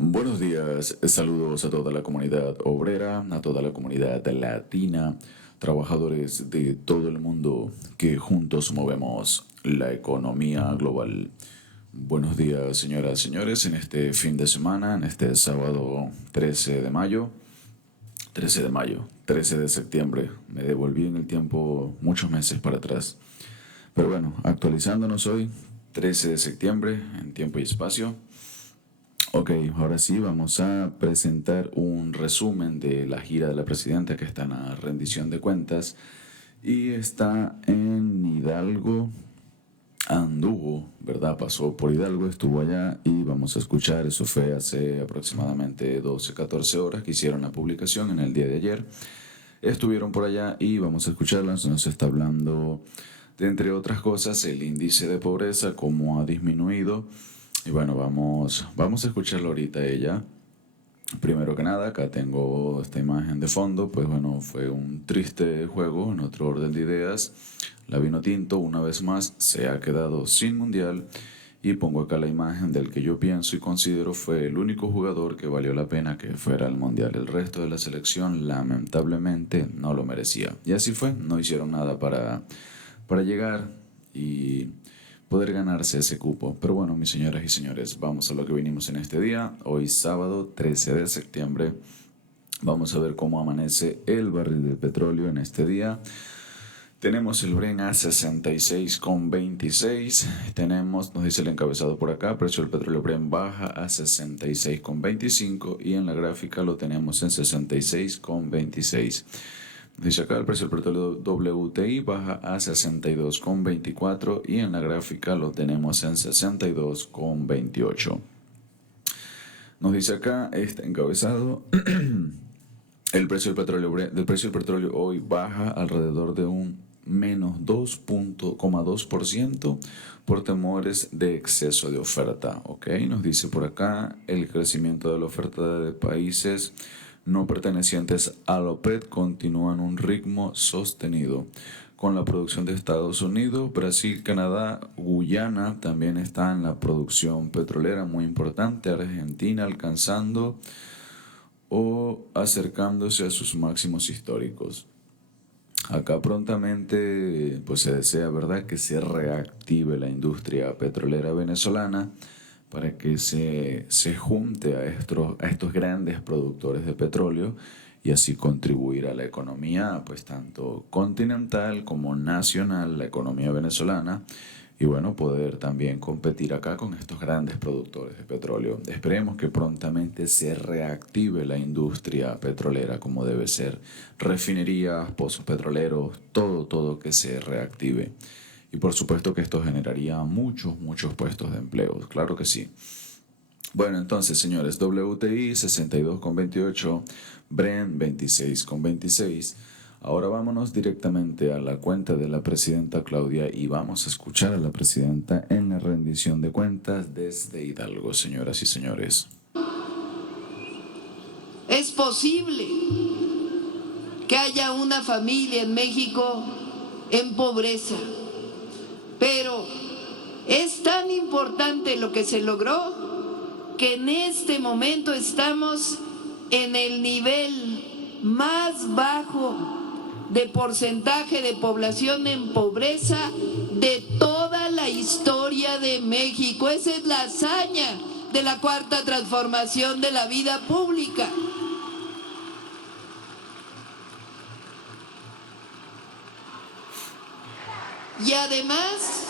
Buenos días, saludos a toda la comunidad obrera, a toda la comunidad latina, trabajadores de todo el mundo que juntos movemos la economía global. Buenos días, señoras y señores, en este fin de semana, en este sábado 13 de mayo, 13 de septiembre, me devolví en el tiempo muchos meses para atrás. Pero bueno, actualizándonos hoy, 13 de septiembre, en tiempo y espacio. Ok, ahora sí vamos a presentar un resumen de la gira de la presidenta que está en la rendición de cuentas y está en Hidalgo, anduvo, ¿verdad? Pasó por Hidalgo, estuvo allá y vamos a escuchar, eso fue hace aproximadamente 12, 14 horas que hicieron la publicación en el día de ayer. Estuvieron por allá y vamos a escucharlas, nos está hablando de, entre otras cosas, el índice de pobreza, cómo ha disminuido. Y bueno, vamos a escucharlo ahorita ella. Primero que nada, acá tengo esta imagen de fondo, pues bueno, fue un triste juego en otro orden de ideas. La Vinotinto, una vez más, se ha quedado sin mundial. Y pongo acá la imagen del que yo pienso y considero fue el único jugador que valió la pena que fuera al mundial. El resto de la selección, lamentablemente, no lo merecía. Y así fue, no hicieron nada para llegar y poder ganarse ese cupo. Pero bueno, mis señoras y señores, vamos a lo que vinimos en este día. Hoy sábado 13 de septiembre. Vamos a ver cómo amanece el barril de petróleo en este día. Tenemos el Bren a 66,26. Tenemos, nos dice el encabezado por acá, precio del petróleo Bren baja a 66,25 y en la gráfica lo tenemos en 66,26. Dice acá el precio del petróleo WTI baja a 62,24 y en la gráfica lo tenemos en 62,28. Nos dice acá, está encabezado, el precio del petróleo hoy baja alrededor de un menos 2,2% por temores de exceso de oferta. ¿Ok? Nos dice por acá el crecimiento de la oferta de países no pertenecientes a la OPEP continúa en un ritmo sostenido. Con la producción de Estados Unidos, Brasil, Canadá, Guyana también está en la producción petrolera muy importante. Argentina alcanzando o acercándose a sus máximos históricos. Acá prontamente pues se desea, ¿verdad?, que se reactive la industria petrolera venezolana para que se junte a estos grandes productores de petróleo y así contribuir a la economía, pues tanto continental como nacional, la economía venezolana, y bueno, poder también competir acá con estos grandes productores de petróleo. Esperemos que prontamente se reactive la industria petrolera como debe ser. Refinerías, pozos petroleros, todo que se reactive. Y por supuesto que esto generaría muchos puestos de empleo, claro que sí. Bueno, entonces, señores, WTI 62,28, Brent 26,26. Ahora vámonos directamente a la cuenta de la presidenta Claudia y vamos a escuchar a la presidenta en la rendición de cuentas desde Hidalgo, señoras y señores. Es posible que haya una familia en México en pobreza, pero es tan importante lo que se logró que en este momento estamos en el nivel más bajo de porcentaje de población en pobreza de toda la historia de México. Esa es la hazaña de la cuarta transformación de la vida pública. Y además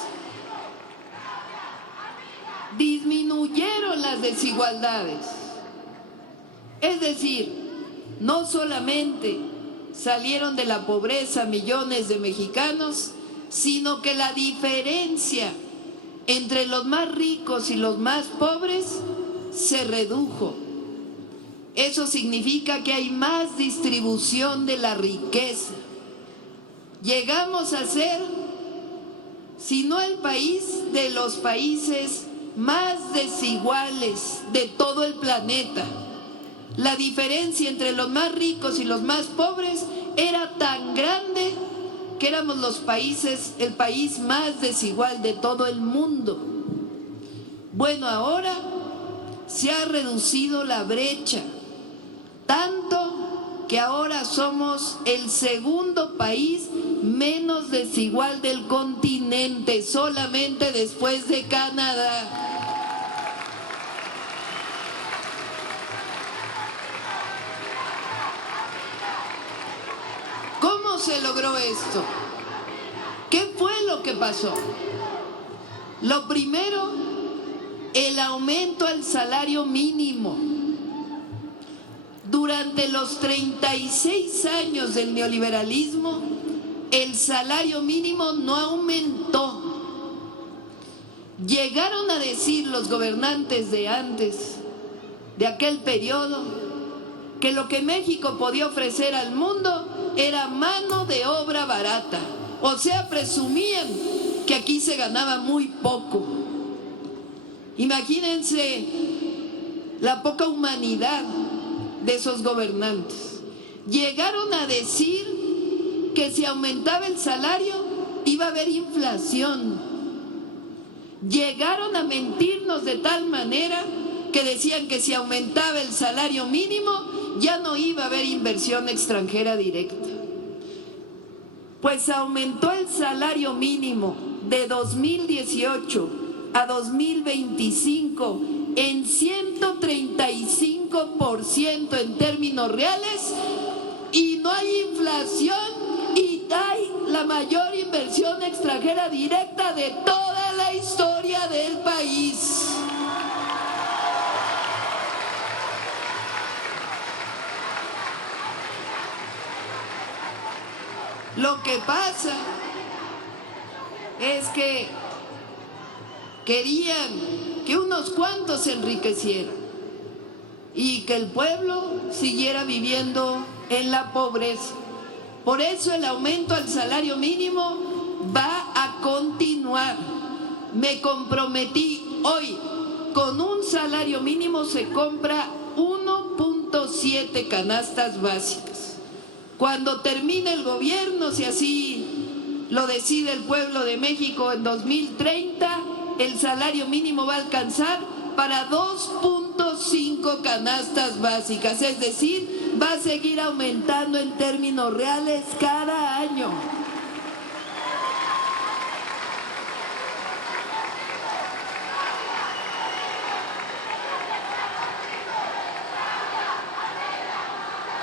disminuyeron las desigualdades. Es decir, no solamente salieron de la pobreza millones de mexicanos, sino que la diferencia entre los más ricos y los más pobres se redujo. Eso significa que hay más distribución de la riqueza. Llegamos a ser, si no el país, de los países más desiguales de todo el planeta. La diferencia entre los más ricos y los más pobres era tan grande que éramos el país más desigual de todo el mundo. Bueno, ahora se ha reducido la brecha, tanto que ahora somos el segundo país menos desigual del continente, solamente después de Canadá. ¿Cómo se logró esto? ¿Qué fue lo que pasó? Lo primero, el aumento al salario mínimo. Durante los 36 años del neoliberalismo, el salario mínimo no aumentó. Llegaron a decir los gobernantes de antes, de aquel periodo, que lo que México podía ofrecer al mundo era mano de obra barata. O sea, presumían que aquí se ganaba muy poco. Imagínense la poca humanidad de esos gobernantes. Llegaron a decir que si aumentaba el salario iba a haber inflación. Llegaron a mentirnos de tal manera que decían que si aumentaba el salario mínimo ya no iba a haber inversión extranjera directa. Pues aumentó el salario mínimo de 2018 a 2025 en 135% en términos reales, y no hay inflación, y hay la mayor inversión extranjera directa de toda la historia del país. Lo que pasa es que querían que unos cuantos se enriquecieran y que el pueblo siguiera viviendo en la pobreza. Por eso el aumento al salario mínimo va a continuar. Me comprometí hoy, con un salario mínimo se compra 1.7 canastas básicas. Cuando termine el gobierno, si así lo decide el pueblo de México, en 2030, el salario mínimo va a alcanzar para 2.5 canastas básicas, es decir, va a seguir aumentando en términos reales cada año.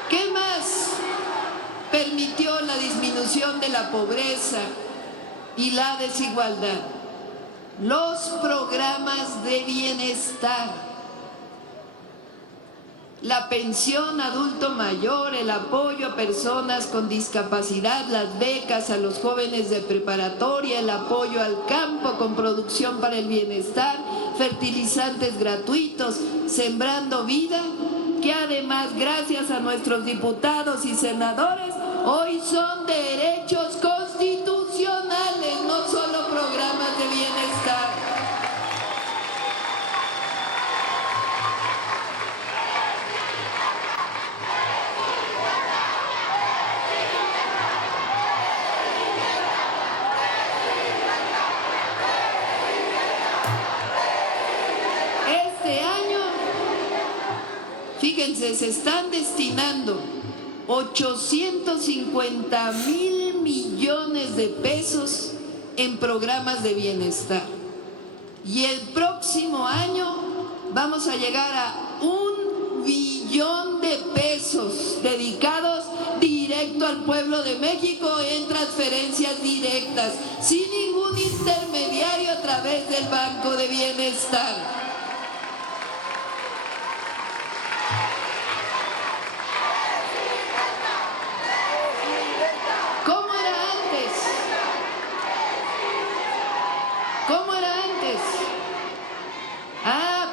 ¿Qué más permitió la disminución de la pobreza y la desigualdad? Los programas de bienestar, la pensión adulto mayor, el apoyo a personas con discapacidad, las becas a los jóvenes de preparatoria, el apoyo al campo con producción para el bienestar, fertilizantes gratuitos, Sembrando Vida, que además, gracias a nuestros diputados y senadores, hoy son derechos constitucionales, no solo programas de bienestar. Este año, fíjense, se están destinando 850,000 millones de pesos en programas de bienestar. Y el próximo año vamos a llegar a 1 billón de pesos dedicados directo al pueblo de México en transferencias directas, sin ningún intermediario, a través del Banco de Bienestar.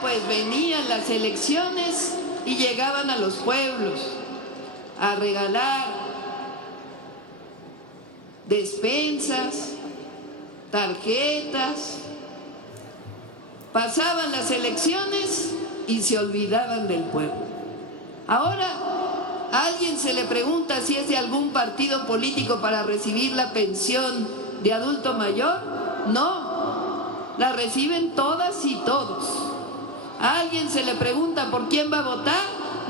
Pues venían las elecciones y llegaban a los pueblos a regalar despensas, tarjetas. Pasaban las elecciones y se olvidaban del pueblo. Ahora, a alguien se le pregunta si es de algún partido político para recibir la pensión de adulto mayor. No, la reciben todas y todos. ¿A alguien se le pregunta por quién va a votar?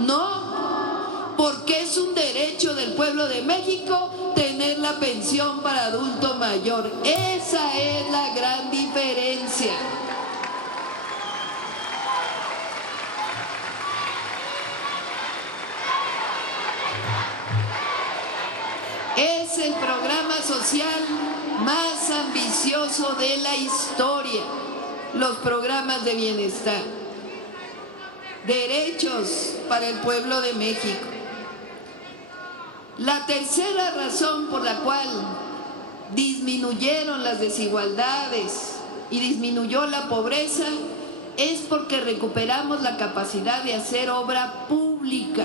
No, porque es un derecho del pueblo de México tener la pensión para adulto mayor. Esa es la gran diferencia. Es el programa social más ambicioso de la historia, los programas de bienestar, derechos para el pueblo de México. La tercera razón por la cual disminuyeron las desigualdades y disminuyó la pobreza es porque recuperamos la capacidad de hacer obra pública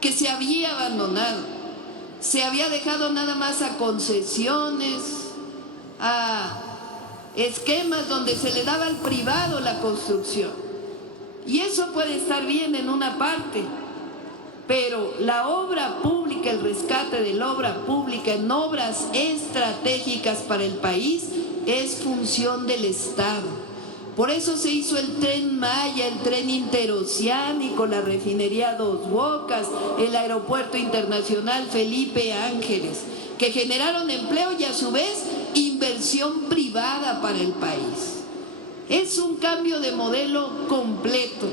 que se había abandonado. Se había dejado nada más a concesiones, a esquemas donde se le daba al privado la construcción. Y eso puede estar bien en una parte, pero la obra pública, el rescate de la obra pública en obras estratégicas para el país es función del Estado. Por eso se hizo el Tren Maya, el Tren Interoceánico, la refinería Dos Bocas, el Aeropuerto Internacional Felipe Ángeles, que generaron empleo y a su vez inversión privada para el país. Es un cambio de modelo completo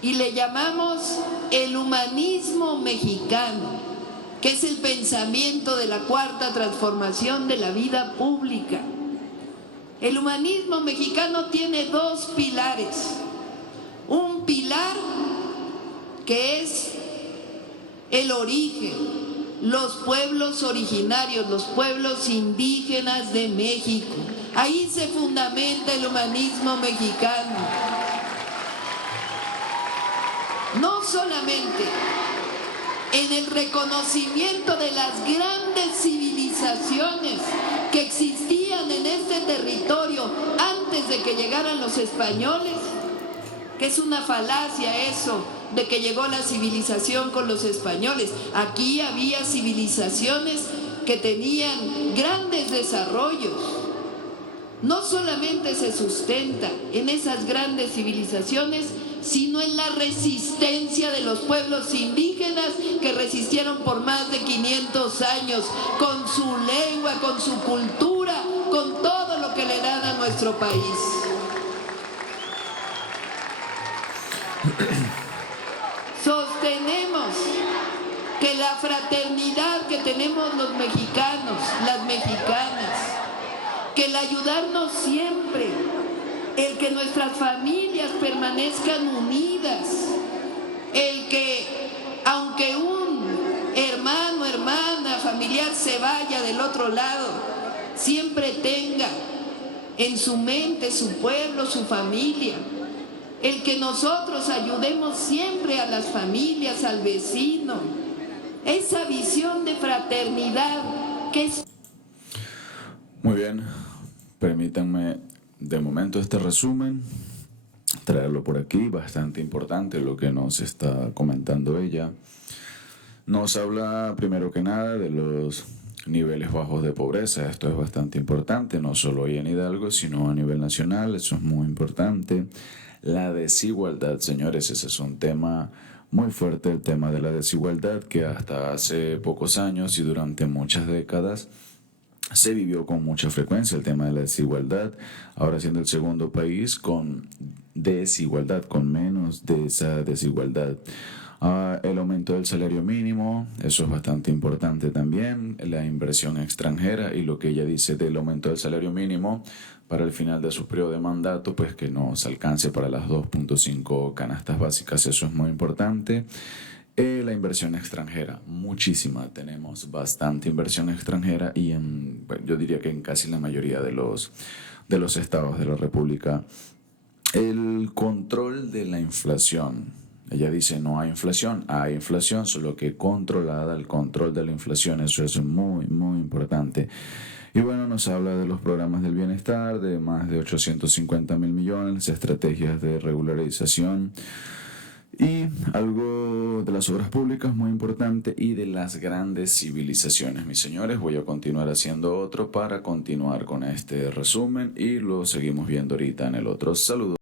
y le llamamos el humanismo mexicano, que es el pensamiento de la cuarta transformación de la vida pública. El humanismo mexicano tiene dos pilares. Un pilar que es el origen, los pueblos originarios, los pueblos indígenas de México. Ahí se fundamenta el humanismo mexicano. No solamente en el reconocimiento de las grandes civilizaciones que existían en este territorio antes de que llegaran los españoles, que es una falacia eso de que llegó la civilización con los españoles. Aquí había civilizaciones que tenían grandes desarrollos. No solamente se sustenta en esas grandes civilizaciones, sino en la resistencia de los pueblos indígenas que resistieron por más de 500 años, con su lengua, con su cultura, con todo lo que le dan a nuestro país. Sostenemos que la fraternidad que tenemos los mexicanos, las mexicanas, que el ayudarnos siempre, el que nuestras familias permanezcan unidas, el que aunque un hermano, hermana, familiar se vaya del otro lado, siempre tenga en su mente su pueblo, su familia, el que nosotros ayudemos siempre a las familias, al vecino, esa visión de fraternidad que es... Muy bien, permítanme de momento este resumen, traerlo por aquí, bastante importante lo que nos está comentando ella. Nos habla primero que nada de los niveles bajos de pobreza. Esto es bastante importante, no solo ahí en Hidalgo, sino a nivel nacional, eso es muy importante. La desigualdad, señores, ese es un tema muy fuerte, el tema de la desigualdad, que hasta hace pocos años y durante muchas décadas se vivió con mucha frecuencia el tema de la desigualdad, ahora siendo el segundo país con desigualdad, con menos de esa desigualdad. El aumento del salario mínimo, eso es bastante importante también, la inversión extranjera y lo que ella dice del aumento del salario mínimo para el final de su periodo de mandato, pues que nos alcance para las 2.5 canastas básicas, eso es muy importante. La inversión extranjera, muchísima, tenemos bastante inversión extranjera y yo diría que en casi la mayoría de los estados de la República. El control de la inflación, ella dice no hay inflación, solo que controlada, el control de la inflación, eso es muy, muy importante. Y bueno, nos habla de los programas del bienestar, de más de 850,000 millones, estrategias de regularización, y algo de las obras públicas muy importante y de las grandes civilizaciones. Mis señores, voy a continuar haciendo otro para continuar con este resumen y lo seguimos viendo ahorita en el otro. Saludos.